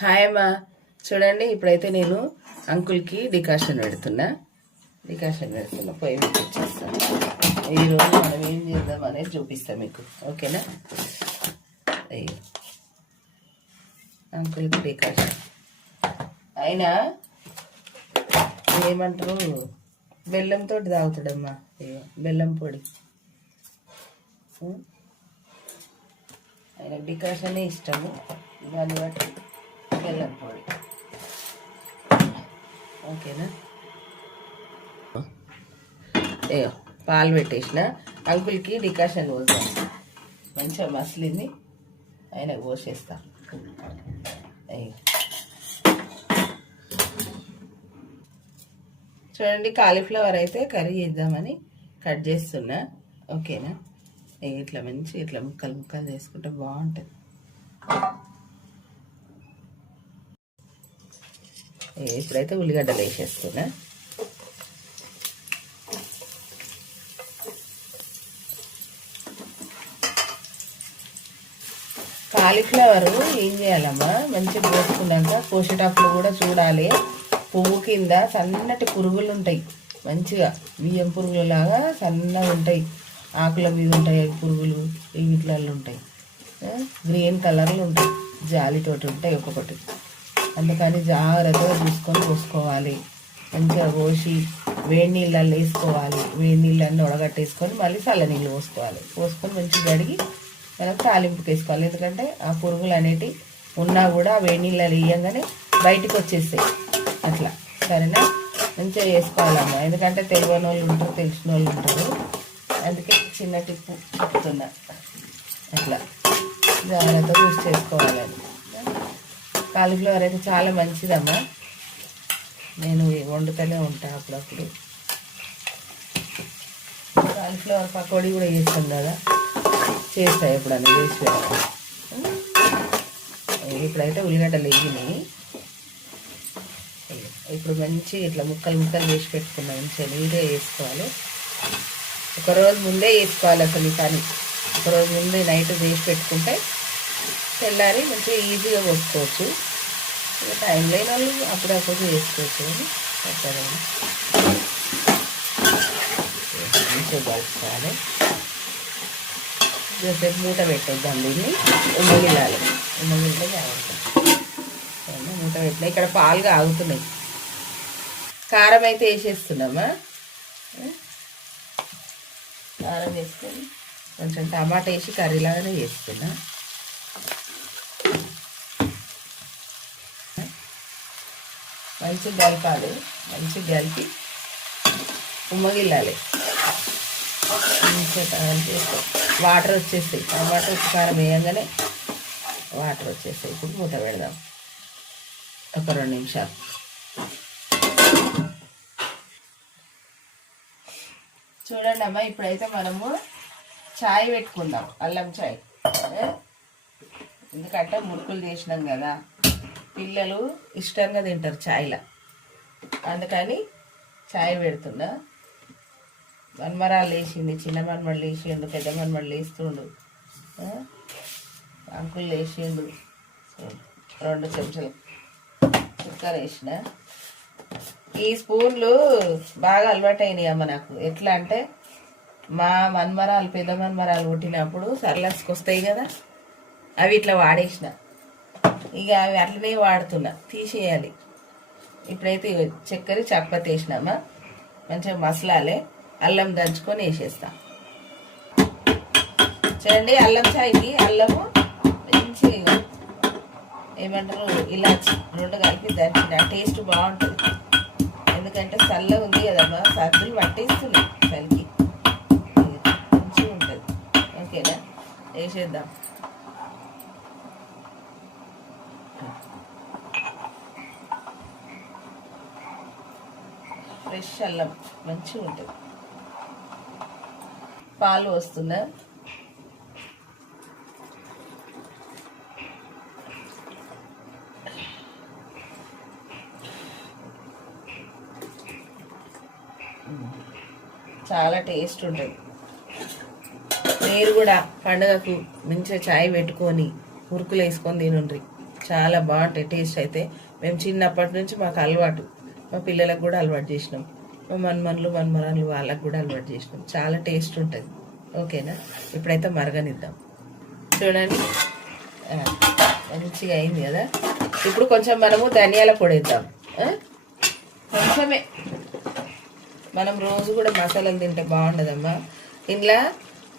Hi అమ్మా. చూడండి, ఇప్పుడైతే నేను అంకుల్కి డికాషన్ పెడుతున్నా పొయ్యి మీద వచ్చేస్తాను. ఈరోజు మనం ఏం చేద్దాం అనేది చూపిస్తాం మీకు, ఓకేనా? అయ్యో, అంకుల్కి డికాషన్ అయినా ఏమంటారు, బెల్లంతో తాగుతాడమ్మా. అయ్యో, బెల్లం పొడి. ఆయన డికాషనే ఇష్టము, దాన్ని బట్టి బెల్లం పొడి, ఓకేనా? అయ్యో, పాలు పెట్టేసిన అంకుల్కి డికాషన్ పోసాం. మంచిగా మసిలింది, ఆయనకు పోసేస్తా. అయ్యో, చూడండి, కాలీఫ్లవర్ అయితే కర్రీ చేద్దామని కట్ చేస్తున్నా, ఓకేనా? ఇట్లా మంచి ఇట్లా ముక్కలు ముక్కలు చేసుకుంటే బాగుంటుంది. ఇప్పుడైతే ఉల్లిగడ్డలు వేసేస్తున్నా. కాలీఫ్లవర్ ఏం చేయాలమ్మా, మంచిగా కోసుకున్నాక కోసేటప్పుడు కూడా చూడాలి. పువ్వు కింద సన్నటి పురుగులు ఉంటాయి, మంచిగా బియ్యం పురుగులు లాగా సన్నగా ఉంటాయి. ఆకుల మీద ఉంటాయి పురుగులు, వీటిలలో ఉంటాయి, గ్రీన్ కలర్లు ఉంటాయి, జాలితోటి ఉంటాయి ఒక్కొక్కటి. అందుకని జాగ్రత్తగా చూసుకొని పోసుకోవాలి. మంచిగా పోసి వేడి నీళ్ళల్లో వేసుకోవాలి. వేడి నీళ్ళన్నీ ఉడగట్టేసుకొని మళ్ళీ చల్ల నీళ్ళు పోసుకొని మంచిగా కడిగి మనం తాలింపుకి వేసుకోవాలి. ఎందుకంటే ఆ పురుగులు అనేటివి ఉన్నా కూడా వేడి నీళ్ళలో వేయంగానే బయటకు వచ్చేస్తాయి. అట్లా, సరేనా? మంచిగా వేసుకోవాలమ్మా, ఎందుకంటే తెలియని వాళ్ళు ఉంటారు, తెలిసిన వాళ్ళు ఉంటారు. అందుకే చిన్న టిప్పు చెప్తున్నా, అట్లా జాగ్రత్తగా యూస్ చేసుకోవాలని. కాలీఫ్లవర్ అయితే చాలా మంచిదమ్మా, నేను వండుతూనే ఉంటాను అప్పుడప్పుడు. కాలీఫ్లవర్ పకోడీ కూడా చేస్తాం కదా, చేస్తాయి ఎప్పుడన్నా చేసి పెడతాను. ఇప్పుడైతే ఉల్లిగడ్డలు వేగినాయి. ఇప్పుడు మంచి ఇట్లా ముక్కలు ముక్కలు వేసి పెట్టుకున్నాం. మంచిగా నీట్గా వేసుకోవాలి. ఒకరోజు ముందే వేసుకోవాలి అసలు ఈ పని. ఒకరోజు ముందే నైట్ వేసి పెట్టుకుంటే తెల్లారి మంచిగా ఈజీగా పోసుకోవచ్చు. టైం లేని వాళ్ళు అప్పుడప్పుడు వేసుకోవచ్చు. అని చెప్పాలి, మంచిగా కలుపుకోవాలి. సేపు మూట పెట్టొద్దాం, దీన్ని ఉమ్మగిలాలి. ఉమ్మగిలితే బాగుంటుంది. మూట పెట్టినా ఇక్కడ పాలుగా ఆగుతున్నాయి. కారం అయితే వేసేస్తున్నామా. కారం వేసుకొని కొంచెం టమాటా వేసి కర్రీలాగానే వేస్తున్నా. మంచిగా కలపాలి, మంచిగా కలిపి ఉమ్మగిల్లాలి. మంచిగా వాటర్ వచ్చేస్తాయి. టమాటా ఉప్పు కారం వేయంగానే వాటర్ వచ్చేస్తాయి. ఇప్పుడు మూత పెడదాం ఒక 2 నిమిషాలు. చూడండి అమ్మా, ఇప్పుడైతే మనము చాయ్ పెట్టుకుందాం, అల్లం చాయ్. ఎందుకంటే మురుకులు చేసినాం కదా, పిల్లలు ఇష్టంగా తింటారు చాయ్లో, అందుకని చాయ్ పెడుతున్నా. మన్మరాలు వేసింది, చిన్న మన్మడు వేసిండు, పెద్ద మన్మడు వేస్తుండు, అంకుల్ వేసిండు. 2 చెంచాలు చక్కెర వేసిన. ఈ స్పూన్లు బాగా అలవాటు అయినాయి అమ్మ నాకు. ఎట్లా అంటే, మా మన్మరాలు పెద్ద మన్మరాలు పుట్టినప్పుడు సర్లస్కి వస్తాయి కదా, అవి ఇట్లా వాడేసిన. ఇక అవి అట్లనే వాడుతున్నా, తీసేయాలి. ఇప్పుడైతే చక్కెర చప్పతి వేసినామా, మంచిగా మసలాలే. అల్లం దంచుకొని వేసేస్తా. చూడండి, అల్లం చాయ్కి అల్లము మంచి ఏమంటారు ఇలాచి 2 కలిపి దంచిన టేస్ట్ బాగుంటుంది. ఎందుకంటే చల్లగా ఉంది కదమ్మా, సర్దులు పట్టేస్తున్నాయి చలికి, మంచిగా ఉంటుంది. ఓకేనా? వేసేద్దాం. ఫ్రెష్ అల్లం మంచిగా ఉంటుంది. పాలు వస్తుందా? చాలా టేస్ట్ ఉంటుంది. మీరు కూడా పండుగకు మంచిగా చాయ్ పెట్టుకొని మురుకులు వేసుకొని తినండి. చాలా బాగుంటాయి టేస్ట్ అయితే. మేము చిన్నప్పటి నుంచి మాకు అలవాటు, మా పిల్లలకు కూడా అలవాటు చేసినాం, మా మన్మరాలు వాళ్ళకు కూడా అలవాటు చేసినాం. చాలా టేస్ట్ ఉంటుంది. ఓకేనా, ఇప్పుడైతే మరగనిద్దాం. చూడండి మంచిగా అయింది కదా. ఇప్పుడు కొంచెం మనము ధనియాల పొడి వేద్దాం. కొంచెమే, మనం రోజు కూడా మసాలాలు తింటే బాగుండదమ్మా. ఇంట్లో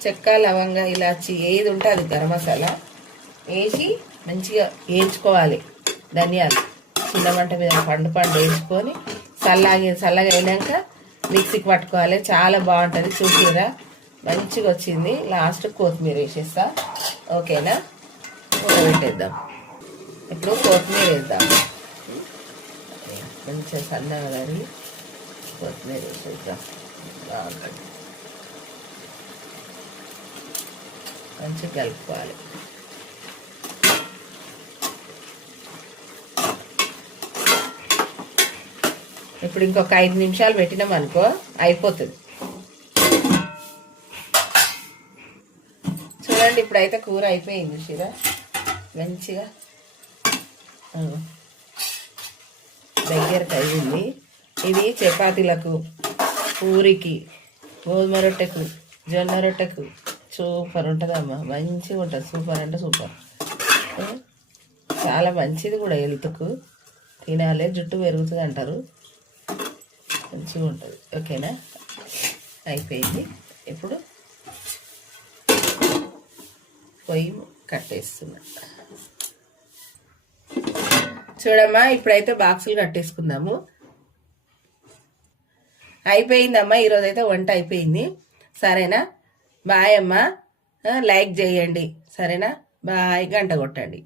చెక్క, లవంగ, ఇలాచి ఏది ఉంటే అది గరం మసాలా వేసి మంచిగా వేయించుకోవాలి. ధనియాలు చిన్న మంట మీద పండు వేయించుకొని చల్లగా అయినాక మిక్సీకి పట్టుకోవాలి. చాలా బాగుంటుంది. చూసిరా మంచిగా వచ్చింది. లాస్ట్ కొత్తిమీర వేసేస్తా. ఓకేనా, పెట్టేద్దాం. ఇప్పుడు కొత్తిమీర వేద్దాం. మంచిగా సన్నగా కడిగి కొత్తిమీర వేసేద్దాం. బాగుంటుంది. మంచిగా కలుపుకోవాలి. ఇప్పుడు ఇంకొక 5 నిమిషాలు పెట్టినాం అనుకో అయిపోతుంది. చూడండి ఇప్పుడైతే కూర అయిపోయింది. చూసిరా మంచిగా దగ్గరకు అయింది. ఇది చపాతీలకు, పూరికి, గోధుమ రొట్టెకు, జొన్న రొట్టెకు సూపర్ ఉంటుందమ్మా. మంచిగా ఉంటుంది. సూపర్ అంటే సూపర్. చాలా మంచిది కూడా హెల్త్కు. తినాలి, జుట్టు పెరుగుతుంది అంటారు. మంచిగా ఉంటుంది. ఓకేనా, అయిపోయింది. ఇప్పుడు పొయ్యి కట్టేస్తున్నా. చూడమ్మా ఇప్పుడైతే బాక్సులు కట్టేసుకుందాము. అయిపోయిందమ్మా, ఈరోజైతే వంట అయిపోయింది. సరేనా, బాయ్ అమ్మా. లైక్ చేయండి. సరేనా, బాయ్. గంట కొట్టండి.